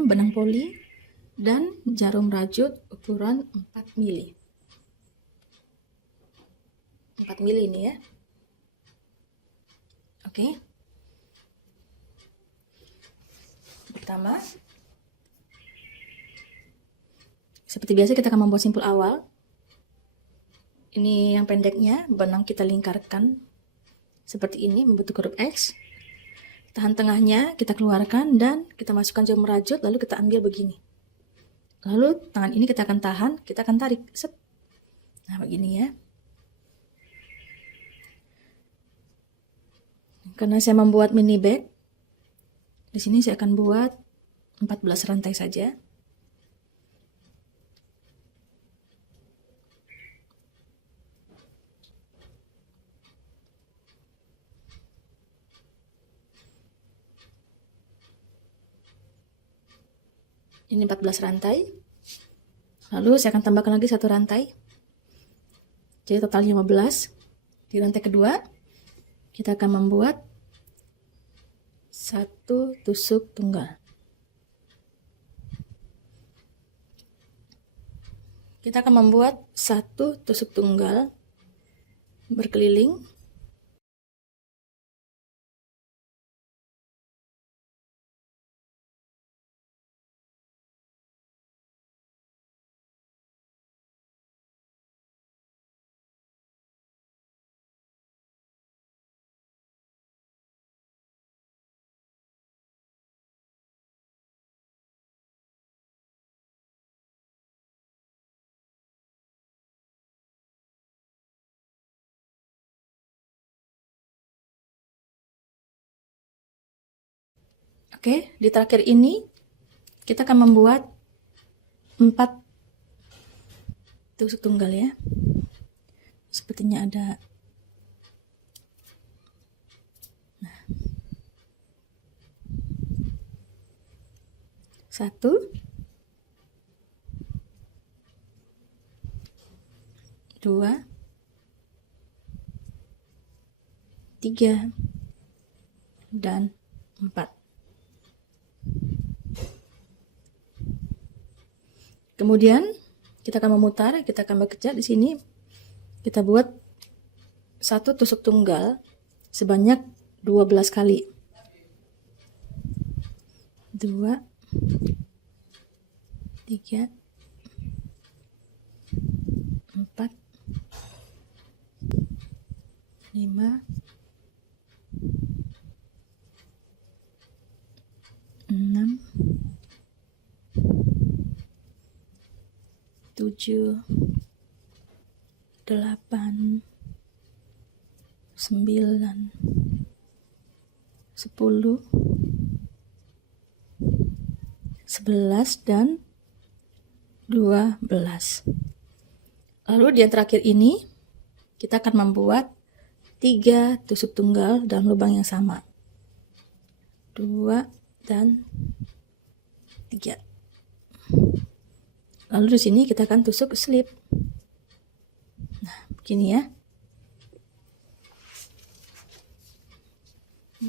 jarum benang poli dan jarum rajut ukuran 4 mili. 4 mili ini ya. Oke. Pertama, seperti biasa kita akan membuat simpul awal. Ini yang pendeknya, benang kita lingkarkan seperti ini membentuk huruf X. Tahan tengahnya kita keluarkan dan kita masukkan jarum rajut, lalu kita ambil begini. Lalu tangan ini kita akan tahan, kita akan tarik. Set. Nah, begini ya. Karena saya membuat mini bag, di sini saya akan buat 14 rantai saja. Ini 14 rantai. Lalu saya akan tambahkan lagi 1 rantai. Jadi total 15. Di rantai kedua, kita akan membuat 1 tusuk tunggal. Kita akan membuat 1 tusuk tunggal berkeliling. Oke, di terakhir ini kita akan membuat 4 tusuk tunggal ya. Sepertinya ada. Nah. 1, 2, 3, dan 4. Kemudian kita akan memutar, kita akan bekerja di sini. Kita buat 1 tusuk tunggal sebanyak 12 kali. 2, 3, 4, 5, 6, 7, 8, 9, 10, 11, dan 12. Lalu di yang terakhir ini kita akan membuat 3 tusuk tunggal dalam lubang yang sama. 2 dan 3. Lalu di sini kita akan tusuk slip. Nah, begini ya.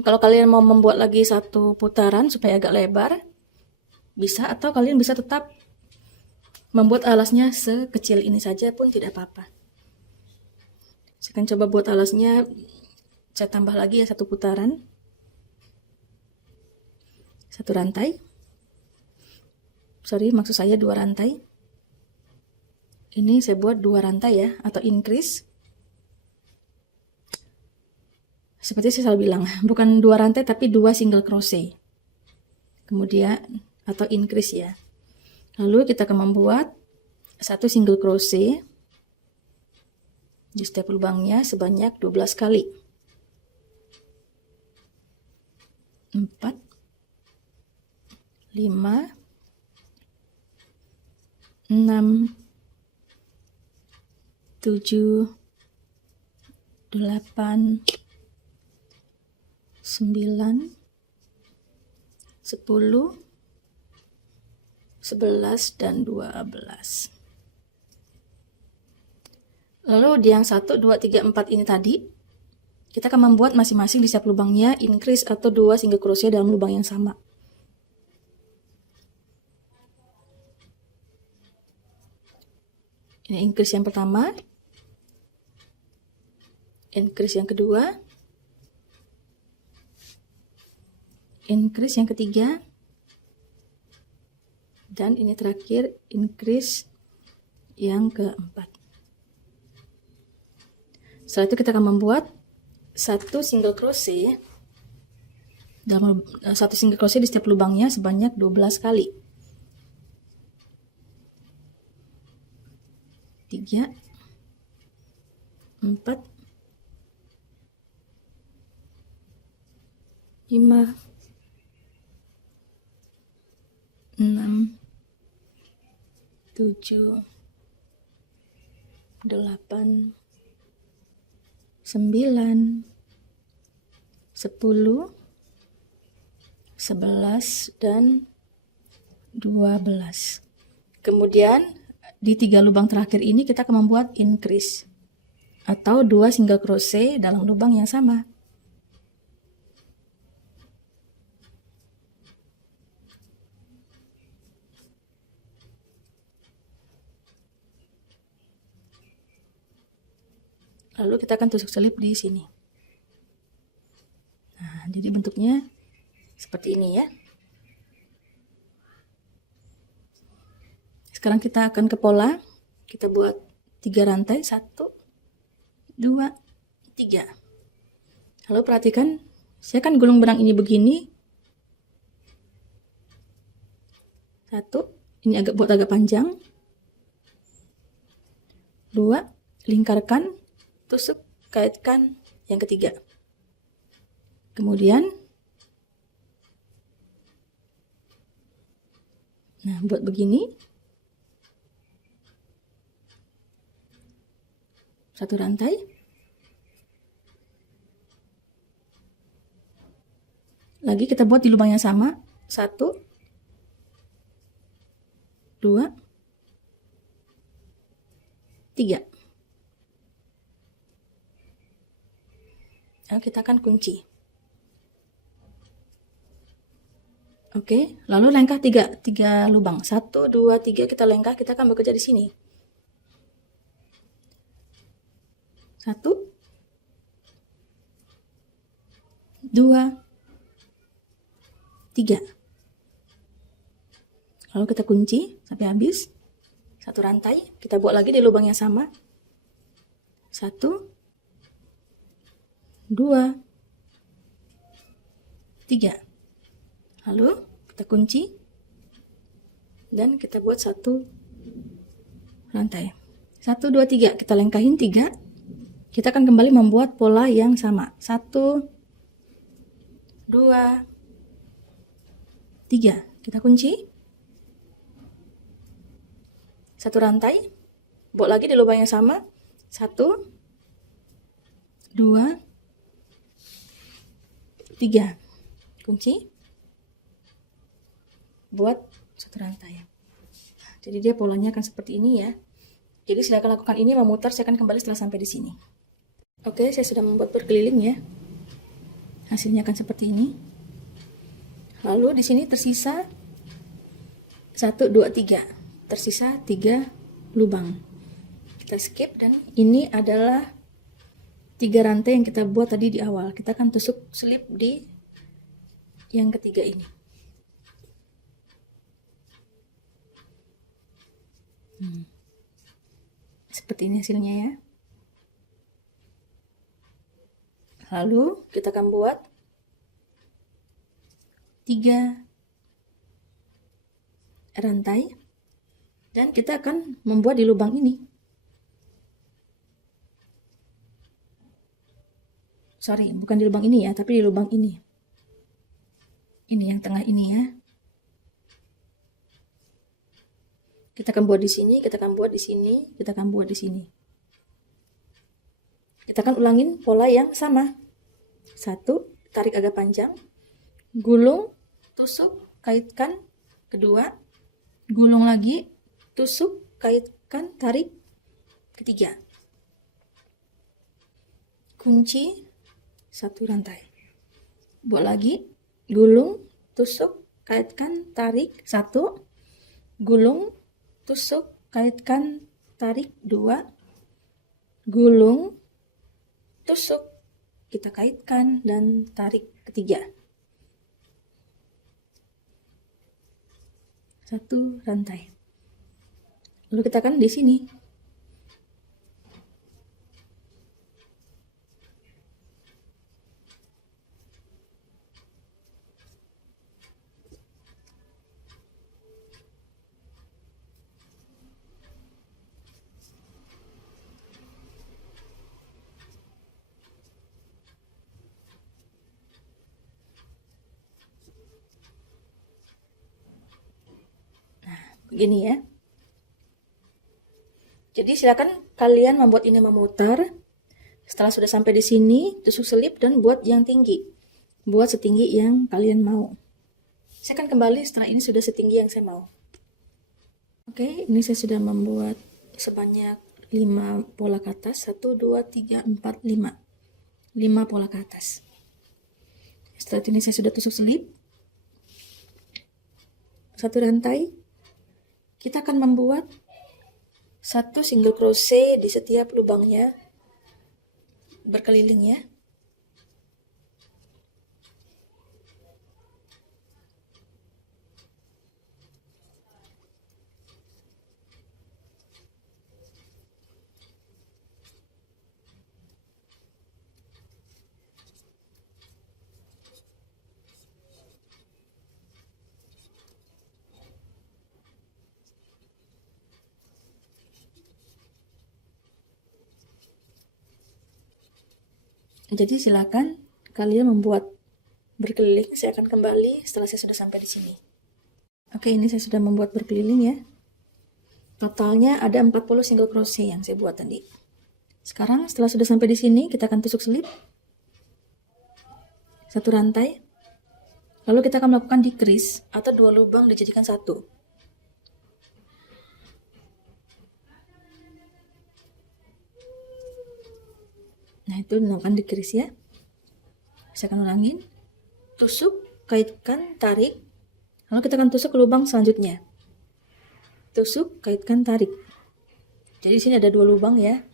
Kalau kalian mau membuat lagi 1 putaran supaya agak lebar, bisa, atau kalian bisa tetap membuat alasnya sekecil ini saja pun tidak apa-apa. Saya akan coba buat alasnya, saya tambah lagi ya 1 putaran. 1 rantai. Sorry, maksud saya 2 rantai. Ini saya buat 2 rantai ya, atau increase. Seperti saya selalu bilang, bukan 2 rantai tapi 2 single crochet. Kemudian, atau increase ya. Lalu kita akan membuat 1 single crochet di setiap lubangnya sebanyak 12 kali. 4, 5, 6, 7, 8, 9, 10, 11, dan 12. Lalu di yang 1, 2, 3, 4 ini tadi, kita akan membuat masing-masing di setiap lubangnya increase atau 2 single crochet dalam lubang yang sama. Ini increase yang pertama, increase yang kedua, increase yang ketiga, dan ini terakhir increase yang keempat. Setelah itu kita akan membuat satu single crochet di setiap lubangnya sebanyak 12 kali. 3, 4, 5, 6, 7, 8, 9, 10, 11, dan 12. Kemudian di 3 lubang terakhir ini kita akan membuat increase atau 2 single crochet dalam lubang yang sama. Lalu kita akan tusuk selip di sini. Nah, jadi bentuknya seperti ini ya. Sekarang kita akan ke pola. Kita buat 3 rantai, 1, 2, 3. Lalu perhatikan, saya akan gulung benang ini begini. 1, ini buat agak panjang. 2, lingkarkan, tusuk, kaitkan yang ketiga. Kemudian, nah buat begini. 1 rantai. Lagi kita buat di lubang yang sama. 1, 2, 3. Lalu kita akan kunci. Oke, lalu lengkah 3 lubang. 1, 2, 3 kita lengkah, kita akan bekerja di sini. 1, 2, 3. Lalu kita kunci sampai habis. 1 rantai, kita buat lagi di lubang yang sama. 1, 2, 3. Lalu kita kunci dan kita buat 1 rantai. 1, 2, 3 kita lengkahin 3. Kita akan kembali membuat pola yang sama. 1, 2, 3. Kita kunci 1 rantai, buat lagi di lubang yang sama. 1, 2, 3. Kunci, buat 1 rantai. Jadi dia polanya akan seperti ini ya. Jadi silakan lakukan ini, memutar. Saya akan kembali setelah sampai di sini. Oke, saya sudah membuat berkeliling ya. Hasilnya akan seperti ini. Lalu di sini tersisa 1, 2, 3. Tersisa 3 lubang. Kita skip dan ini adalah 3 rantai yang kita buat tadi di awal. Kita akan tusuk selip di yang ketiga ini. Seperti ini hasilnya ya. Lalu kita akan buat 3 rantai dan kita akan membuat di lubang ini. Sorry, bukan di lubang ini ya, tapi di lubang ini. Ini yang tengah ini ya. Kita akan buat di sini, kita akan buat di sini, kita akan buat di sini. Kita akan ulangin pola yang sama. 1, tarik agak panjang, gulung, tusuk, kaitkan, kedua, gulung lagi, tusuk, kaitkan, tarik, ketiga. Kunci 1 rantai. Buat lagi, gulung, tusuk, kaitkan, tarik, 1, gulung, tusuk, kaitkan, tarik 2, gulung, tusuk, kita kaitkan dan tarik ketiga. 1 rantai. Lalu kita akan di sini. Begini ya. Jadi silakan kalian membuat ini memutar. Setelah sudah sampai di sini, tusuk selip dan buat yang tinggi. Buat setinggi yang kalian mau. Saya akan kembali setelah ini sudah setinggi yang saya mau. Oke, ini saya sudah membuat sebanyak 5 pola ke atas. 1, 2, 3, 4, 5. 5 pola ke atas. Setelah ini saya sudah tusuk selip. 1 rantai. Kita akan membuat 1 single crochet di setiap lubangnya, berkeliling ya. Jadi silakan kalian membuat berkeliling. Saya akan kembali setelah saya sudah sampai di sini. Oke, ini saya sudah membuat berkeliling ya. Totalnya ada 40 single crochet yang saya buat tadi. Sekarang setelah sudah sampai di sini, kita akan tusuk selip 1 rantai. Lalu kita akan melakukan decrease atau 2 lubang dijadikan 1. Nah, itu dinamakan decrease ya. Saya akan ulangin. Tusuk, kaitkan, tarik. Lalu kita akan tusuk ke lubang selanjutnya. Tusuk, kaitkan, tarik. Jadi di sini ada 2 lubang ya.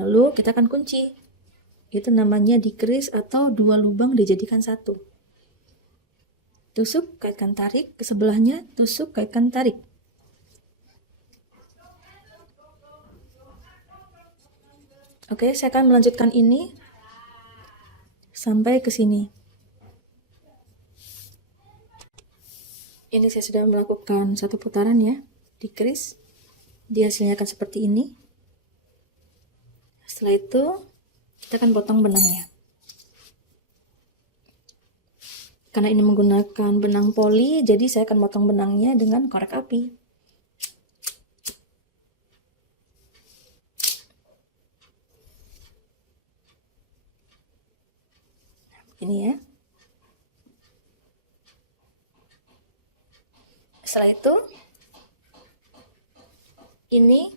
Lalu kita akan kunci. Itu namanya decrease atau 2 lubang dijadikan 1. Tusuk, kaitkan, tarik. Ke sebelahnya, tusuk, kaitkan, tarik. Oke, saya akan melanjutkan ini sampai ke sini. Ini saya sudah melakukan 1 putaran ya, decrease. Dia hasilnya akan seperti ini. Setelah itu, kita akan potong benangnya. Karena ini menggunakan benang poli, jadi saya akan potong benangnya dengan korek api. Ini ya. Setelah itu, ini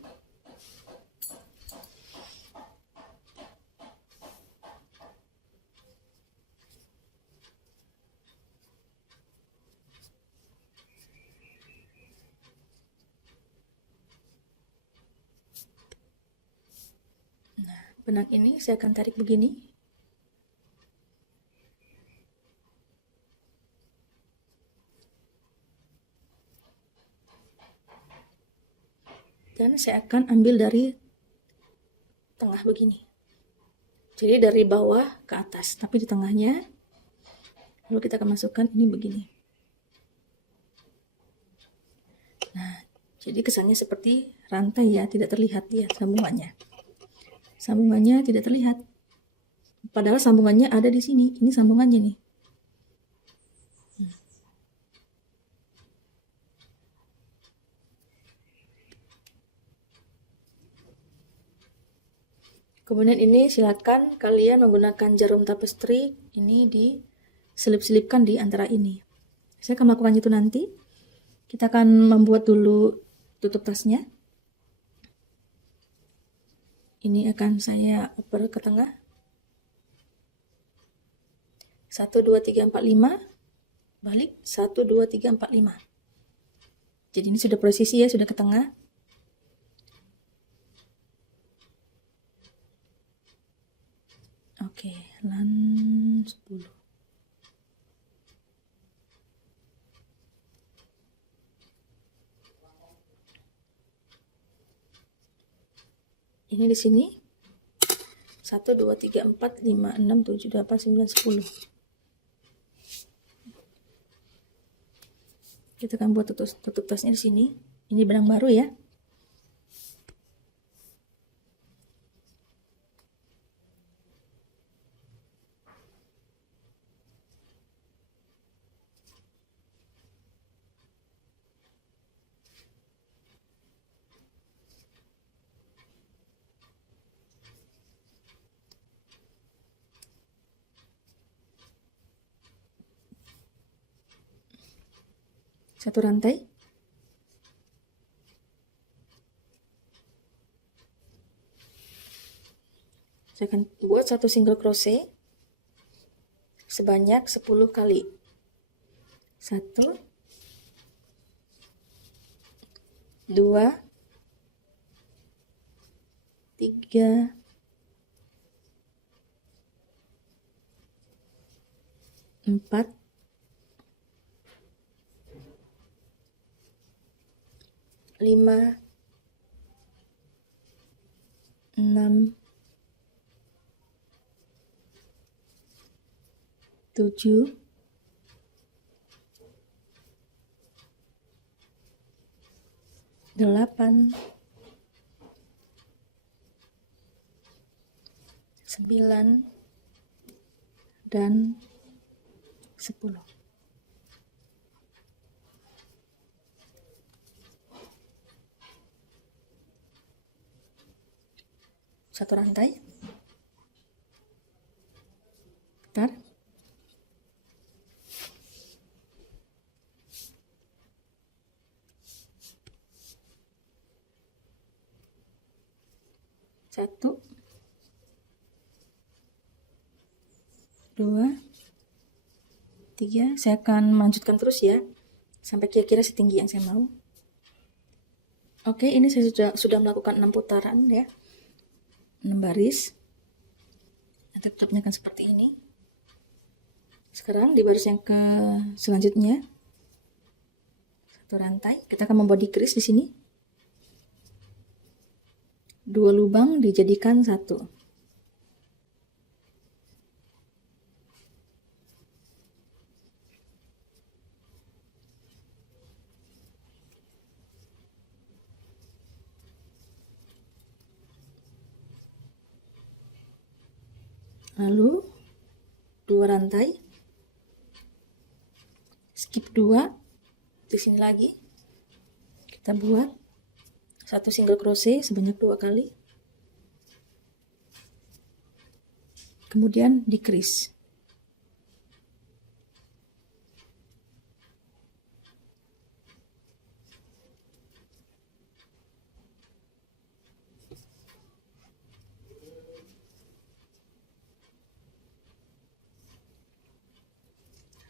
benang ini saya akan tarik begini. Dan saya akan ambil dari tengah begini. Jadi dari bawah ke atas, tapi di tengahnya. Lalu kita akan masukkan ini begini. Nah, jadi kesannya seperti rantai ya, tidak terlihat ya sambungannya. Sambungannya tidak terlihat. Padahal sambungannya ada di sini. Ini sambungannya nih. Kemudian ini silakan kalian menggunakan jarum tapestry ini diselip-selipkan di antara ini. Saya akan melakukan itu nanti. Kita akan membuat dulu tutup tasnya. Ini akan saya oper ke tengah. 1, 2, 3, 4, 5. Balik. 1, 2, 3, 4, 5. Jadi ini sudah posisi ya, sudah ke tengah. Oke, lan 10. Ini di sini 1, 2, 3, 4, 5, 6, 7, 8, 9, 10. Kita akan buat tutup tasnya di sini. Ini benang baru ya. Satu rantai. Saya akan buat satu single crochet sebanyak 10 kali. 1, 2, 3, 4, 5, 6, 7, 8, 9, dan 10. Satu rantai. Bentar. Satu, 2, 3. Saya akan melanjutkan terus ya sampai kira-kira setinggi yang saya mau. Oke, ini saya sudah melakukan 6 putaran ya, 6 baris. Nanti tutupnya akan seperti ini. Sekarang di baris yang ke selanjutnya, satu rantai, kita akan membuat decrease di sini. 2 lubang dijadikan 1. Lalu 2 rantai, skip 2, di sini lagi kita buat satu single crochet sebanyak 2 kali, kemudian decrease.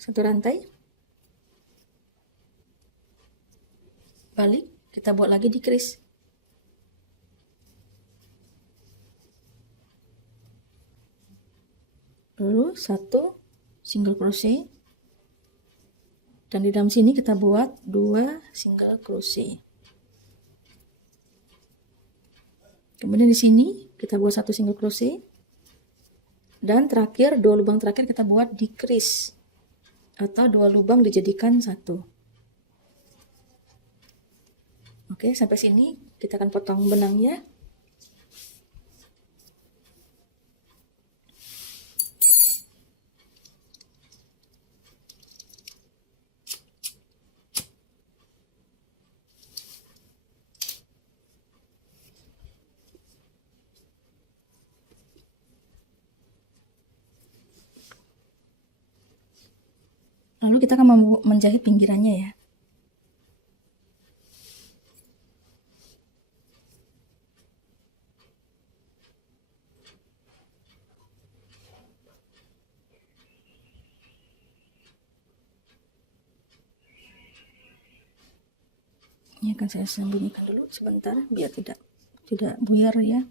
Satu rantai, balik, kita buat lagi decrease. Lalu satu single crochet, dan di dalam sini kita buat 2 single crochet. Kemudian di sini kita buat satu single crochet, dan terakhir 2 lubang terakhir kita buat decrease atau 2 lubang dijadikan 1. Oke, sampai sini kita akan potong benangnya. Lalu kita akan menjahit pinggirannya ya. Ini akan saya sembunyikan dulu sebentar biar tidak buyar ya.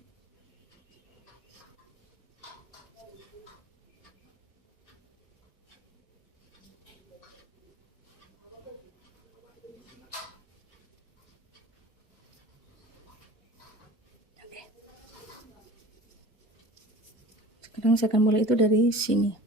Sekarang saya akan mulai itu dari sini.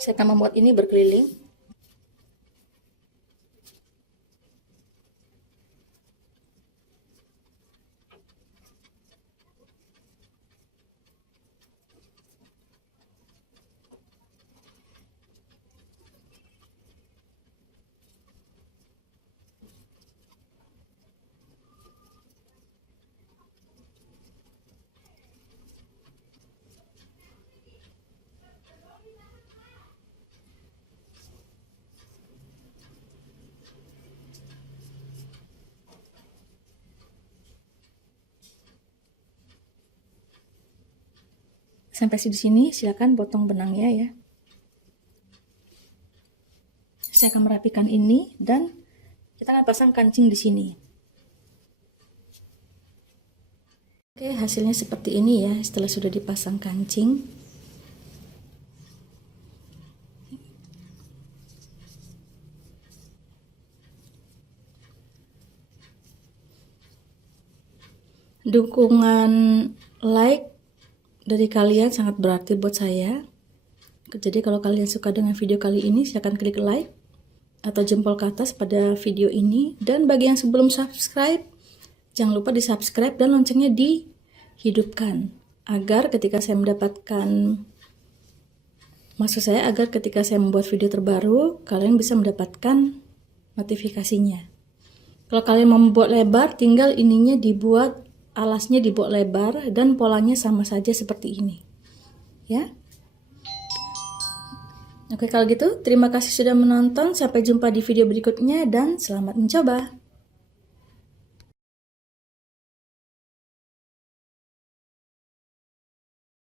Saya akan membuat ini berkeliling. Sampai di sini, silakan potong benangnya ya. Saya akan merapikan ini dan kita akan pasang kancing di sini. Oke, hasilnya seperti ini ya setelah sudah dipasang kancing. Dukungan like dari kalian sangat berarti buat saya. Jadi kalau kalian suka dengan video kali ini, silahkan klik like atau jempol ke atas pada video ini. Dan bagi yang sebelum subscribe, jangan lupa di subscribe dan loncengnya dihidupkan. Agar ketika saya membuat video terbaru, kalian bisa mendapatkan notifikasinya. Kalau kalian mau membuat lebar, tinggal ininya dibuat, alasnya dibuat lebar dan polanya sama saja seperti ini. Ya. Oke, kalau gitu terima kasih sudah menonton. Sampai jumpa di video berikutnya dan selamat mencoba.